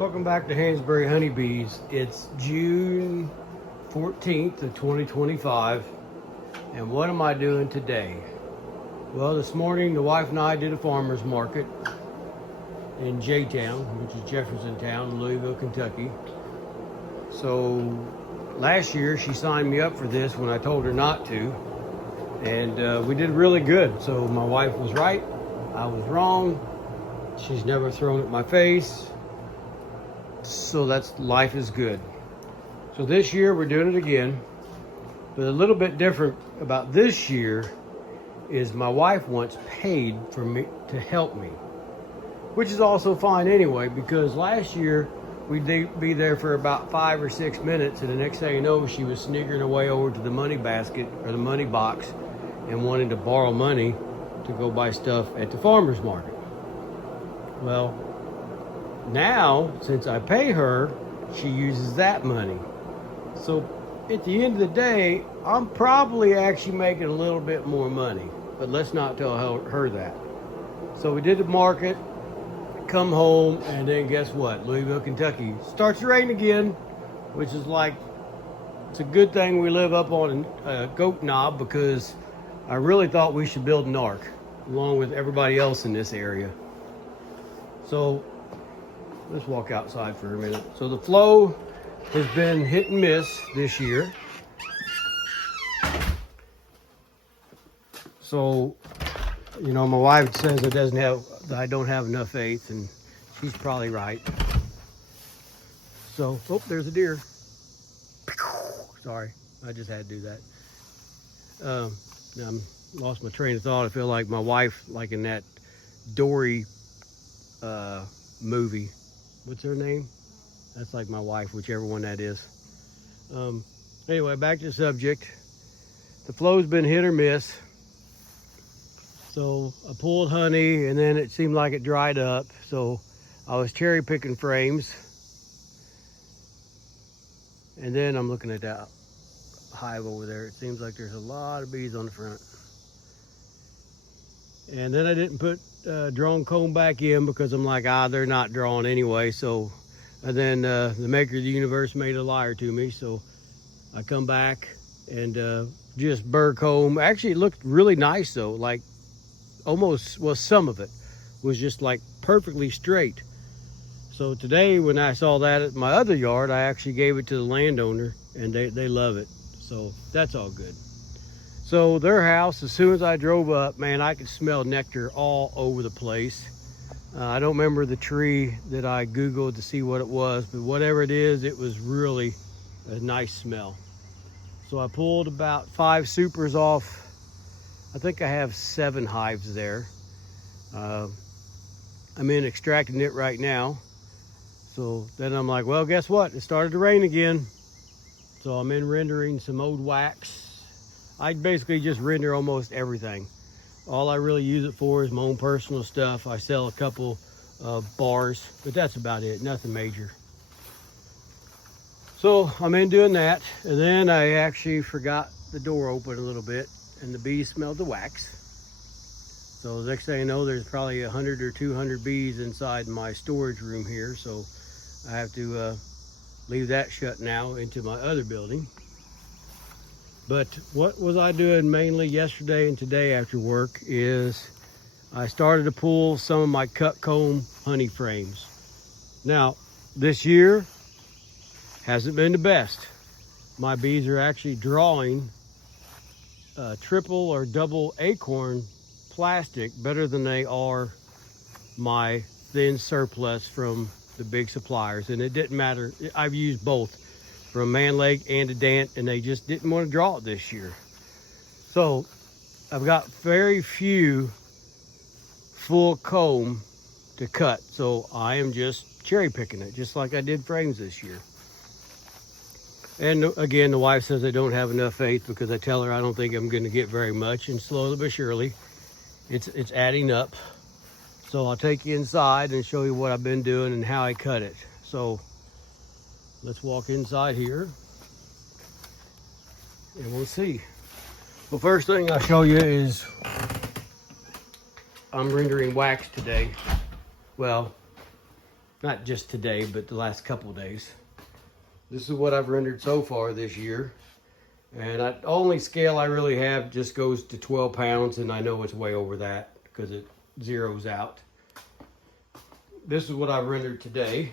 Welcome back to Hansberry Honeybees. It's June 14th of 2025. And what am I doing today? Well, this morning the wife and I did a farmer's market in J-Town, which is Jeffersontown, Louisville, Kentucky. So last year she signed me up for this when I told her not to. And we did really good. So my wife was right, I was wrong. She's never thrown at my face. So that's life is good. So this year we're doing it again. But a little bit different about this year is my wife wants paid for me to help me, which is also fine anyway, because last year we'd be there for about 5 or 6 minutes, and the next thing you know, she was sneakering away over to the money basket or the money box and wanting to borrow money to go buy stuff at the farmer's market. Well, now, since I pay her, she uses that money. So at the end of the day, I'm probably actually making a little bit more money, but let's not tell her that. So we did the market, come home, and then guess what? Louisville, Kentucky starts to rain again, which is like, it's a good thing we live up on a goat knob, because I really thought we should build an ark along with everybody else in this area. So let's walk outside for a minute. So the flow has been hit and miss this year. So, you know, my wife says I don't have enough faith, and she's probably right. So, oh, there's a deer. Sorry, I just had to do that. I'm lost my train of thought. I feel like my wife, like in that Dory movie. What's her name? That's like my wife, whichever one that is. Anyway, back to the subject. The flow's been hit or miss. So I pulled honey, and then it seemed like it dried up. So I was cherry picking frames. And then I'm looking at that hive over there. It seems like there's a lot of bees on the front. And then I didn't put drone comb back in, because I'm like, they're not drawn anyway. So, and then the maker of the universe made a liar to me. So I come back and just burr comb. Actually, it looked really nice though. Like almost, well, some of it was just like perfectly straight. So today when I saw that at my other yard, I actually gave it to the landowner, and they love it. So that's all good. So their house, as soon as I drove up, man, I could smell nectar all over the place. I don't remember the tree that I Googled to see what it was, but whatever it is, it was really a nice smell. So I pulled about 5 supers off. I think I have 7 hives there. I'm in extracting it right now. So then I'm like, well, guess what? It started to rain again. So I'm in rendering some old wax. I basically just render almost everything. All I really use it for is my own personal stuff. I sell a couple bars, but that's about it, nothing major. So I'm in doing that, and then I actually forgot the door open a little bit, and the bees smelled the wax. So the next thing you know, there's probably 100 or 200 bees inside my storage room here, so I have to leave that shut now into my other building. But what was I doing mainly yesterday and today after work is I started to pull some of my cut comb honey frames. Now, this year hasn't been the best. My bees are actually drawing triple or double acorn plastic better than they are my thin surplus from the big suppliers. And it didn't matter. I've used both, from Man Lake and a Dant, and they just didn't want to draw it this year. So I've got very few full comb to cut. So I am just cherry picking it, just like I did frames this year. And again, the wife says I don't have enough faith, because I tell her I don't think I'm going to get very much, and slowly but surely it's adding up. So I'll take you inside and show you what I've been doing and how I cut it. So let's walk inside here and we'll see. Well, first thing I'll show you is I'm rendering wax today. Well, Not just today, but the last couple of days. This is what I've rendered so far this year. And the only scale I really have just goes to 12 pounds, and I know it's way over that because it zeroes out. This is what I've rendered today.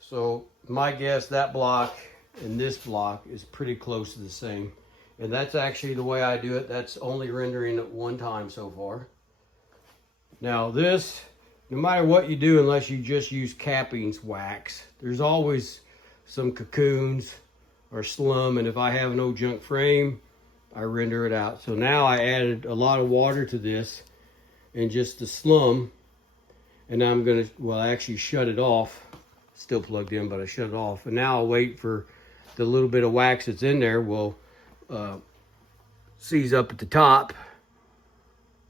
So my guess, that block and this block is pretty close to the same. And that's actually the way I do it. That's only rendering at one time so far. Now this, no matter what you do, unless you just use cappings wax, there's always some cocoons or slum, and if I have an old junk frame, I render it out. So now I added a lot of water to this and just the slum, and now I'm gonna, well, I actually shut it off, still plugged in, but I shut it off. And now I'll wait for the little bit of wax that's in there will seize up at the top,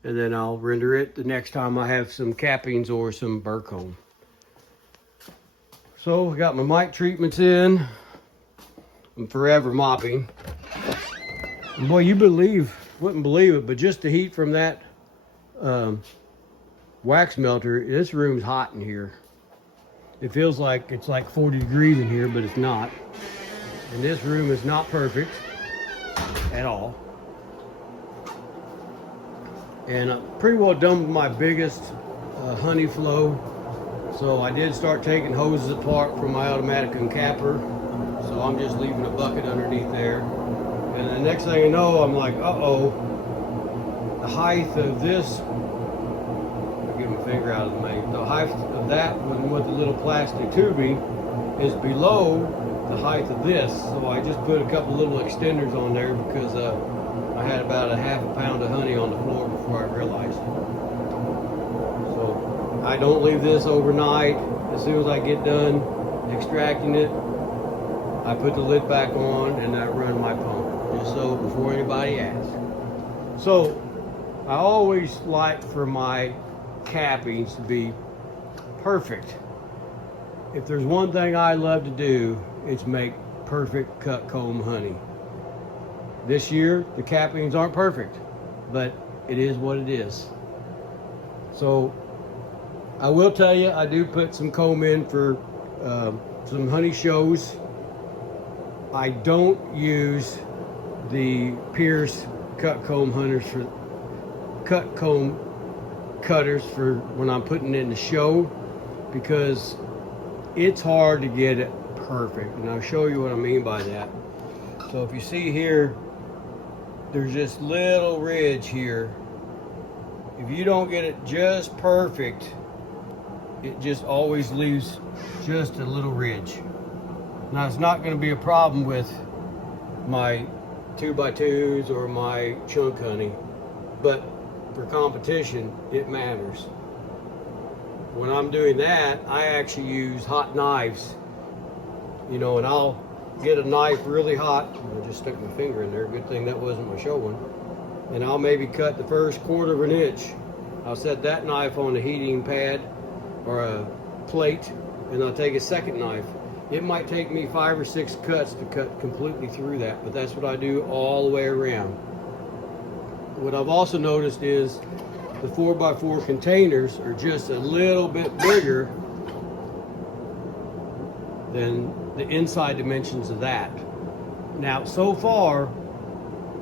and then I'll render it the next time I have some cappings or some burr comb. So I got my mic treatments in. I'm forever mopping. And boy, you wouldn't believe it, but just the heat from that wax melter, this room's hot in here. It feels like it's like 40 degrees in here, but it's not. And this room is not perfect at all. And I'm pretty well done with my biggest honey flow. So I did start taking hoses apart from my automatic uncapper. So I'm just leaving a bucket underneath there. And the next thing I know, I'm like, uh-oh, the height of this, I'll get my finger out of the way, the height of that with the little plastic tubing is below the height of this. So I just put a couple little extenders on there because I had about a half a pound of honey on the floor before I realized it. So I don't leave this overnight. As soon as I get done extracting it, I put the lid back on and I run my pump, just so before anybody asks. So I always like for my cappings to be perfect. If there's one thing I love to do, it's make perfect cut comb honey. This year, the cappings aren't perfect, but it is what it is. So I will tell you, I do put some comb in for some honey shows. I don't use the Pierce cut comb cutters for when I'm putting it in the show, because it's hard to get it perfect. And I'll show you what I mean by that. So if you see here, there's this little ridge here. If you don't get it just perfect, it just always leaves just a little ridge. Now it's not going to be a problem with my 2x2s or my chunk honey, but for competition, it matters. When I'm doing that, I actually use hot knives, you know, and I'll get a knife really hot. I just stuck my finger in there. Good thing that wasn't my show one. And I'll maybe cut the first 1/4 of an inch. I'll set that knife on a heating pad or a plate, and I'll take a second knife. It might take me 5 or 6 cuts to cut completely through that, but that's what I do all the way around. What I've also noticed is the 4x4 containers are just a little bit bigger than the inside dimensions of that. Now, so far,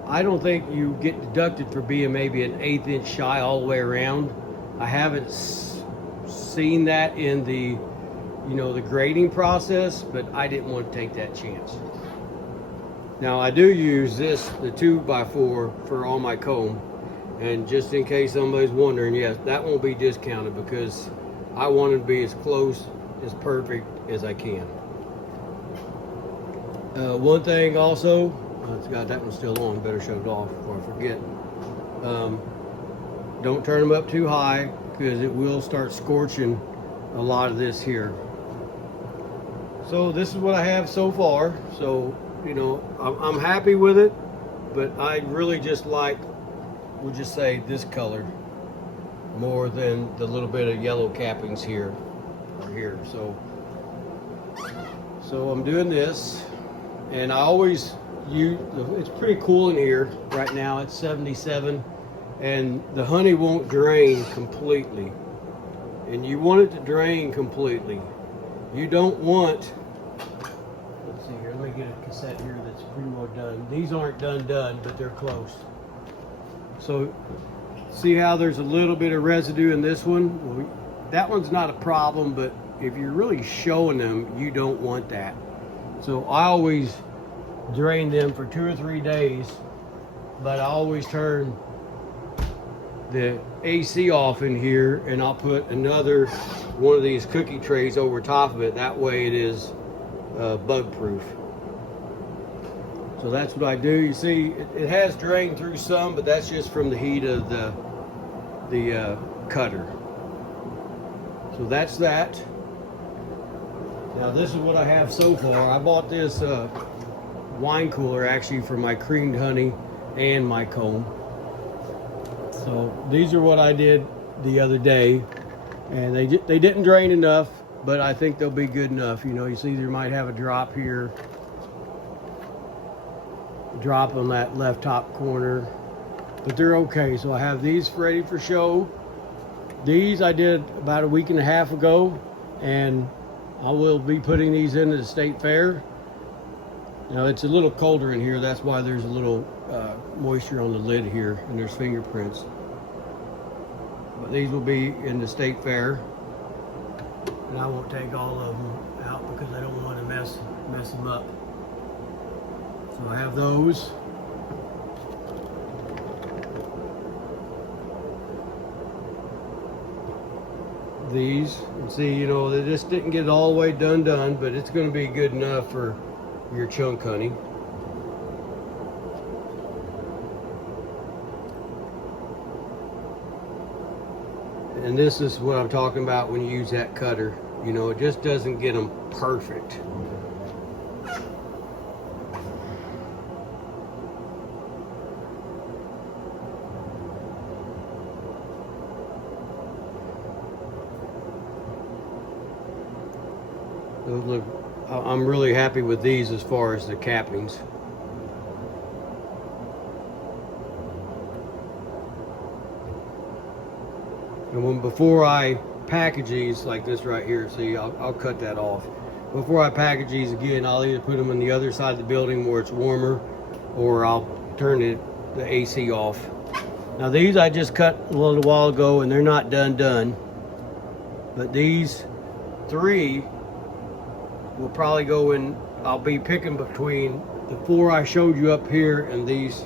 I don't think you get deducted for being maybe an 1/8 inch shy all the way around. I haven't seen that in the, you know, the grading process, but I didn't want to take that chance. Now I do use this, the 2x4, for all my comb, and just in case somebody's wondering, yes, that won't be discounted because I want it to be as close, as perfect as I can. One thing also, it's got that one still on, better shut it off before I forget. Don't turn them up too high because it will start scorching a lot of this here. So this is what I have so far. So, you know, I'm happy with it, but I really just like, we'll just say this color more than the little bit of yellow cappings here or here. So I'm doing this, and I always use, it's pretty cool in here right now. It's 77, and the honey won't drain completely. and you want it to drain completely. You don't want, let's see here, let me get a cassette here that's pretty well done. These aren't done, but they're close. So see how there's a little bit of residue in this one? Well, that one's not a problem, but if you're really showing them, you don't want that. So I always drain them for 2 or 3 days, but I always turn the AC off in here, and I'll put another one of these cookie trays over top of it. That way it is bug proof. So that's what I do. You see, it has drained through some, but that's just from the heat of the cutter. So that's that. Now this is what I have so far. I bought this wine cooler actually for my creamed honey and my comb. So these are what I did the other day, and they didn't drain enough, but I think they'll be good enough. You know, you see there might have a drop here, drop on that left top corner, but they're okay. So I have these ready for show. These I did about a week and a half ago, and I will be putting these into the state fair. Now it's a little colder in here, that's why there's a little moisture on the lid here, and there's fingerprints. But these will be in the state fair, and I won't take all of them out because I don't want to mess them up. So I have those. These, and see, you know, they just didn't get it all the way done, but it's going to be good enough for your chunk honey. And this is what I'm talking about when you use that cutter. You know, it just doesn't get them perfect. Those look, I'm really happy with these as far as the cappings. And before I package these, like this right here, see, I'll cut that off. Before I package these again, I'll either put them on the other side of the building where it's warmer, or I'll turn the AC off. Now these I just cut a little while ago, and they're not done. But these 3 will probably go in. I'll be picking between the 4 I showed you up here and these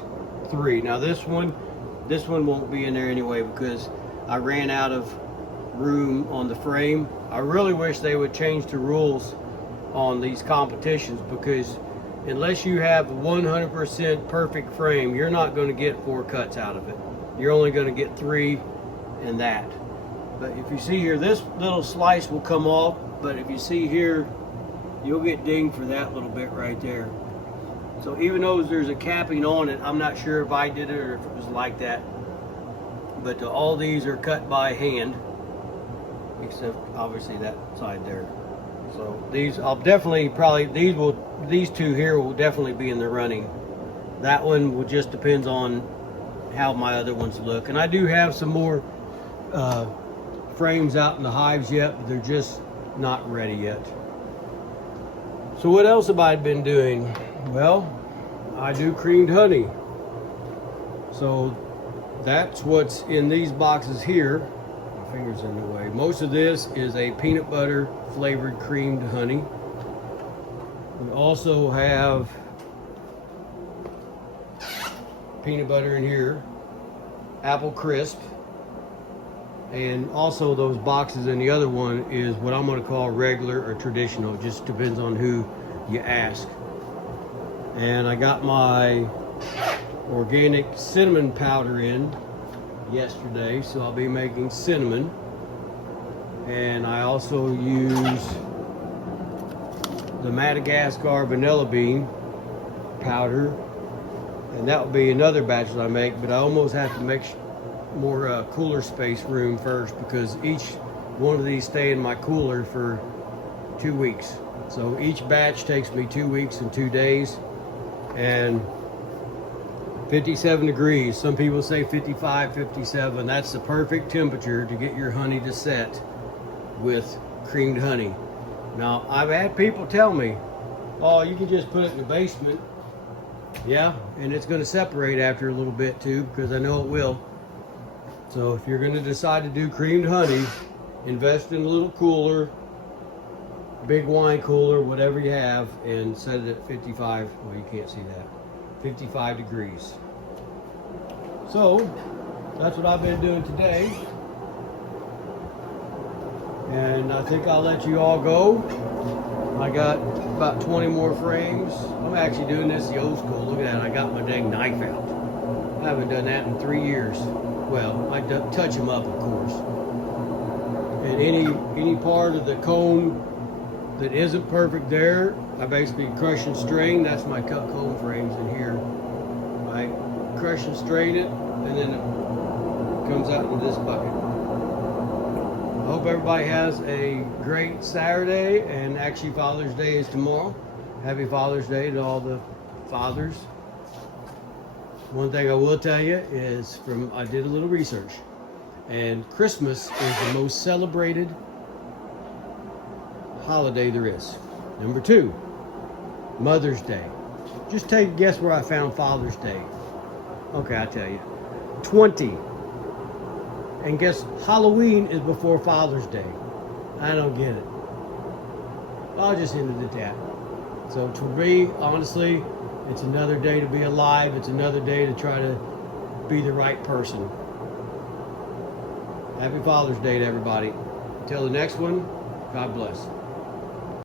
3. Now this one won't be in there anyway because I ran out of room on the frame. I really wish they would change the rules on these competitions, because unless you have 100% perfect frame, you're not going to get 4 cuts out of it. You're only going to get 3 in that. But if you see here, this little slice will come off, but if you see here, you'll get dinged for that little bit right there. So even though there's a capping on it, I'm not sure if I did it or if it was like that. But all these are cut by hand, except obviously that side there. So these, I'll definitely these 2 here will definitely be in the running. That one will just depends on how my other ones look. And I do have some more frames out in the hives yet, but they're just not ready yet. So what else have I been doing? Well, I do creamed honey. So that's what's in these boxes here. My finger's in the way. Most of this is a peanut butter flavored creamed honey. We also have peanut butter in here, apple crisp, and also those boxes in the other one is what I'm going to call regular or traditional. It just depends on who you ask. And I got my organic cinnamon powder in yesterday, so I'll be making cinnamon. And I also use the Madagascar vanilla bean powder, and that will be another batch that I make, but I almost have to make more cooler space room first, because each one of these stay in my cooler for 2 weeks. So each batch takes me 2 weeks and 2 days, and 57 degrees. Some people say 55, 57. That's the perfect temperature to get your honey to set with creamed honey. Now, I've had people tell me, oh, you can just put it in the basement. Yeah, and it's going to separate after a little bit too, because I know it will. So if you're going to decide to do creamed honey, invest in a little cooler, big wine cooler, whatever you have, and set it at 55, well, you can't see that, 55 degrees. So that's what I've been doing today. And I think I'll let you all go. I got about 20 more frames. I'm actually doing this the old school. Look at that, I got my dang knife out. I haven't done that in 3 years. Well, I touch them up, of course. And any part of the cone that isn't perfect there, I basically crush and strain. That's my cut cone frames in here. I crush and strain it, and then it comes out in this bucket. I hope everybody has a great Saturday, and actually Father's Day is tomorrow. Happy Father's Day to all the fathers. One thing I will tell you is I did a little research, and Christmas is the most celebrated holiday there is. Number 2, Mother's Day. Just take a guess where I found Father's Day. Okay, I'll tell you. 20. And guess Halloween is before Father's Day. I don't get it. I'll just end it at that. So to me, honestly, it's another day to be alive. It's another day to try to be the right person. Happy Father's Day to everybody. Until the next one, God bless.